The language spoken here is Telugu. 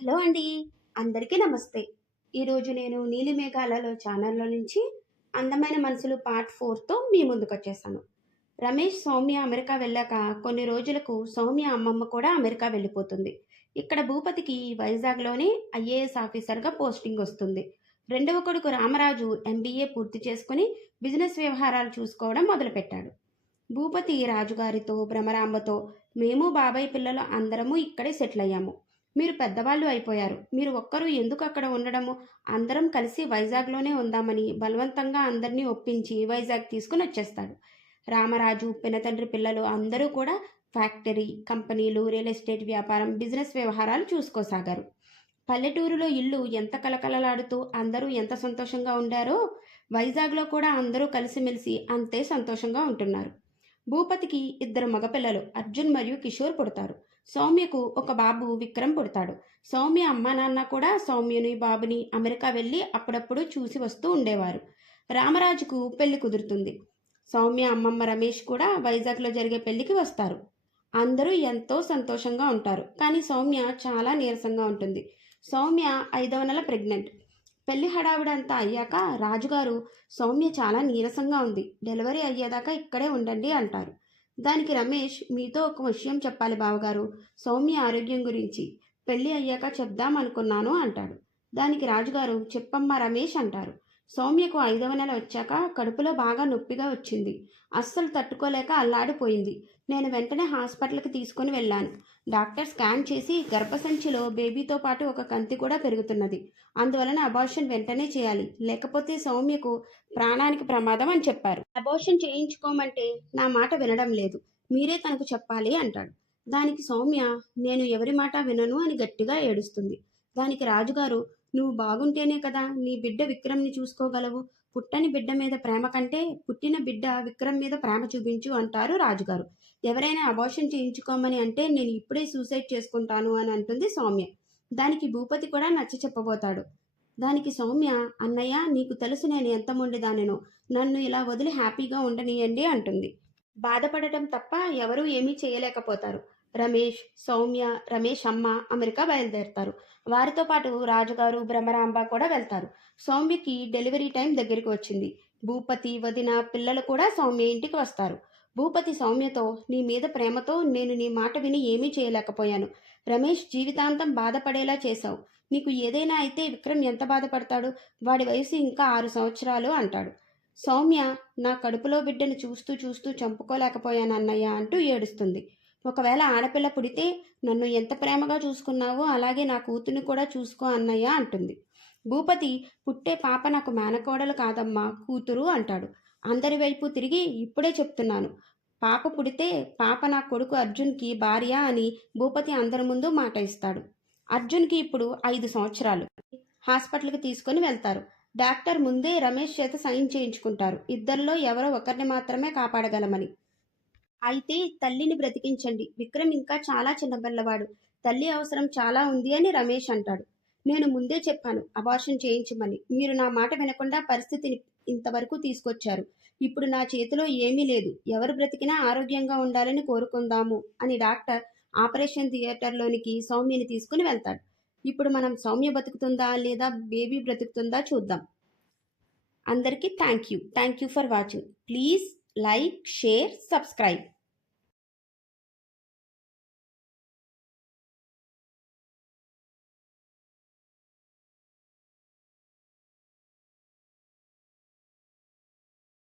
హలో అండి. అందరికీ నమస్తే. ఈరోజు నేను నీలి మేఘాలలో ఛానల్‌లో నుంచి అందమైన మనసులు పార్ట్ 4తో మీ ముందుకొచ్చేసాను. రమేష్, సౌమ్య అమెరికా వెళ్ళాక కొన్ని రోజులకు సౌమ్య అమ్మమ్మ కూడా అమెరికా వెళ్ళిపోతుంది. ఇక్కడ భూపతికి వైజాగ్‌లోనే ఐఏఎస్ ఆఫీసర్‌గా పోస్టింగ్ వస్తుంది. రెండవ కొడుకు రామరాజు ఎంబీఏ పూర్తి చేసుకొని బిజినెస్ వ్యవహారాలు చూసుకోవడం మొదలుపెట్టాడు. భూపతి రాజుగారితో, భ్రమరాంబతో మేము బాబాయ్ పిల్లలు అందరము ఇక్కడే సెటిల్ అయ్యాము. మీరు పెద్దవాళ్ళు అయిపోయారు. మీరు ఒక్కరు ఎందుకు అక్కడ ఉండడము? అందరం కలిసి వైజాగ్‌లోనే ఉందామని బలవంతంగా అందరినీ ఒప్పించి వైజాగ్ తీసుకొని వచ్చేస్తాడు. రామరాజు, పినతండ్రి పిల్లలు అందరూ కూడా ఫ్యాక్టరీ, కంపెనీలు, రియల్ ఎస్టేట్ వ్యాపారం, బిజినెస్ వ్యవహారాలు చూసుకోసాగారు. పల్లెటూరులో ఇల్లు ఎంత కలకలలాడుతూ అందరూ ఎంత సంతోషంగా ఉండారో, వైజాగ్‌లో కూడా అందరూ కలిసిమెలిసి అంతే సంతోషంగా ఉంటున్నారు. భూపతికి ఇద్దరు మగపిల్లలు అర్జున్ మరియు కిషోర్ పుడతారు. సౌమ్యకు ఒక బాబు విక్రమ్ పుడతాడు. సౌమ్య అమ్మా నాన్న కూడా సౌమ్యని, బాబుని అమెరికా వెళ్ళి అప్పుడప్పుడు చూసి వస్తూ ఉండేవారు. రామరాజుకు పెళ్లి కుదురుతుంది. సౌమ్య అమ్మమ్మ రమేష్ కూడా వైజాగ్లో జరిగే పెళ్లికి వస్తారు. అందరూ ఎంతో సంతోషంగా ఉంటారు. కానీ సౌమ్య చాలా నీరసంగా ఉంటుంది. సౌమ్య 5వ నెల ప్రెగ్నెంట్. పెళ్లి హడావిడంతా అయ్యాక రాజుగారు సౌమ్య చాలా నీరసంగా ఉంది. డెలివరీ అయ్యేదాకా ఇక్కడే ఉండండి అంటారు. దానికి రమేష్ మీతో ఒక విషయం చెప్పాలి బావగారు. సౌమ్య ఆరోగ్యం గురించి. పెళ్లి అయ్యాక చెప్దాం అనుకున్నాను అంటాడు. దానికి రాజుగారు చెప్పమ్మా రమేష్ అంటారు. సౌమ్యకు 5వ నెల వచ్చాక కడుపులో బాగా నొప్పిగా వచ్చింది. అస్సలు తట్టుకోలేక అల్లాడిపోయింది. నేను వెంటనే హాస్పిటల్కి తీసుకుని వెళ్ళాను. డాక్టర్ స్కాన్ చేసి గర్భసంచిలో బేబీతో పాటు ఒక కంతి కూడా పెరుగుతున్నది. అందువలన అబార్షన్ వెంటనే చేయాలి. లేకపోతే సౌమ్యకు ప్రాణానికి ప్రమాదం అని చెప్పారు. అబార్షన్ చేయించుకోమంటే నా మాట వినడం లేదు. మీరే తనకు చెప్పాలి అంటాడు. దానికి సౌమ్య నేను ఎవరి మాట వినను అని గట్టిగా ఏడుస్తుంది. దానికి రాజుగారు నువ్వు బాగుంటేనే కదా నీ బిడ్డ విక్రమ్‌ని చూసుకోగలవు. పుట్టని బిడ్డ మీద ప్రేమ కంటే పుట్టిన బిడ్డ విక్రమ్ మీద ప్రేమ చూపించు అంటారు రాజుగారు. ఎవరైనా అబార్షన్ చేయించుకోమని అంటే నేను ఇప్పుడే సూసైడ్ చేసుకుంటాను అని అంటుంది సౌమ్య. దానికి భూపతి కూడా నచ్చ చెప్పబోతాడు. దానికి సౌమ్య అన్నయ్య నీకు తెలుసు నేను ఎంత మొండిదానినో. నన్ను ఇలా వదిలి హ్యాపీగా ఉండనీయండి అంటుంది. బాధపడటం తప్ప ఎవరూ ఏమీ చేయలేకపోతారు. రమేష్, సౌమ్య, రమేష్ అమ్మ అమెరికా బయలుదేరతారు. వారితో పాటు రాజుగారు, భ్రమరాంబ కూడా వెళ్తారు. సౌమ్యకి డెలివరీ టైం దగ్గరికి వచ్చింది. భూపతి, వదిన, పిల్లలు కూడా సౌమ్య ఇంటికి వస్తారు. భూపతి సౌమ్యతో నీ మీద ప్రేమతో నేను నీ మాట విని ఏమీ చేయలేకపోయాను. రమేష్ జీవితాంతం బాధపడేలా చేశావు. నీకు ఏదైనా అయితే విక్రమ్ ఎంత బాధపడతాడు? వాడి వయసు ఇంకా 6 సంవత్సరాలు అంటాడు. సౌమ్య నా కడుపులో బిడ్డను చూస్తూ చూస్తూ చంపుకోలేకపోయాను అన్నయ్య అంటూ ఏడుస్తుంది. ఒకవేళ ఆడపిల్ల పుడితే నన్ను ఎంత ప్రేమగా చూసుకున్నావో అలాగే నా కూతుర్ని కూడా చూసుకో అన్నయ్య అంటుంది. భూపతి పుట్టే పాప నాకు మేనకోడలు కాదమ్మా కూతురు అంటాడు. అందరి వైపు తిరిగి ఇప్పుడే చెప్తున్నాను. పాప పుడితే పాప నా కొడుకు అర్జున్కి భార్య అని భూపతి అందరి ముందు మాట ఇస్తాడు. అర్జున్కి ఇప్పుడు 5 సంవత్సరాలు. హాస్పిటల్కి తీసుకొని వెళ్తారు. డాక్టర్ ముందే రమేష్ చేత సైన్ చేయించుకుంటారు. ఇద్దరిలో ఎవరో ఒకరిని మాత్రమే కాపాడగలమని. అయితే తల్లిని బ్రతికించండి. విక్రమ్ ఇంకా చాలా చిన్నపిల్లవాడు. తల్లి అవసరం చాలా ఉంది అని రమేష్ అంటాడు. నేను ముందే చెప్పాను అబార్షన్ చేయించమని. మీరు నా మాట వినకుండా పరిస్థితిని ఇంతవరకు తీసుకొచ్చారు. ఇప్పుడు నా చేతిలో ఏమీ లేదు. ఎవరు బ్రతికినా ఆరోగ్యంగా ఉండాలని కోరుకుందాము అని డాక్టర్ ఆపరేషన్ థియేటర్లోనికి సౌమ్యని తీసుకుని వెళ్తాడు. ఇప్పుడు మనం సౌమ్య బతుకుతుందా లేదా బేబీ బ్రతుకుతుందా చూద్దాం. అందరికీ thank you for watching. Please like, share, subscribe.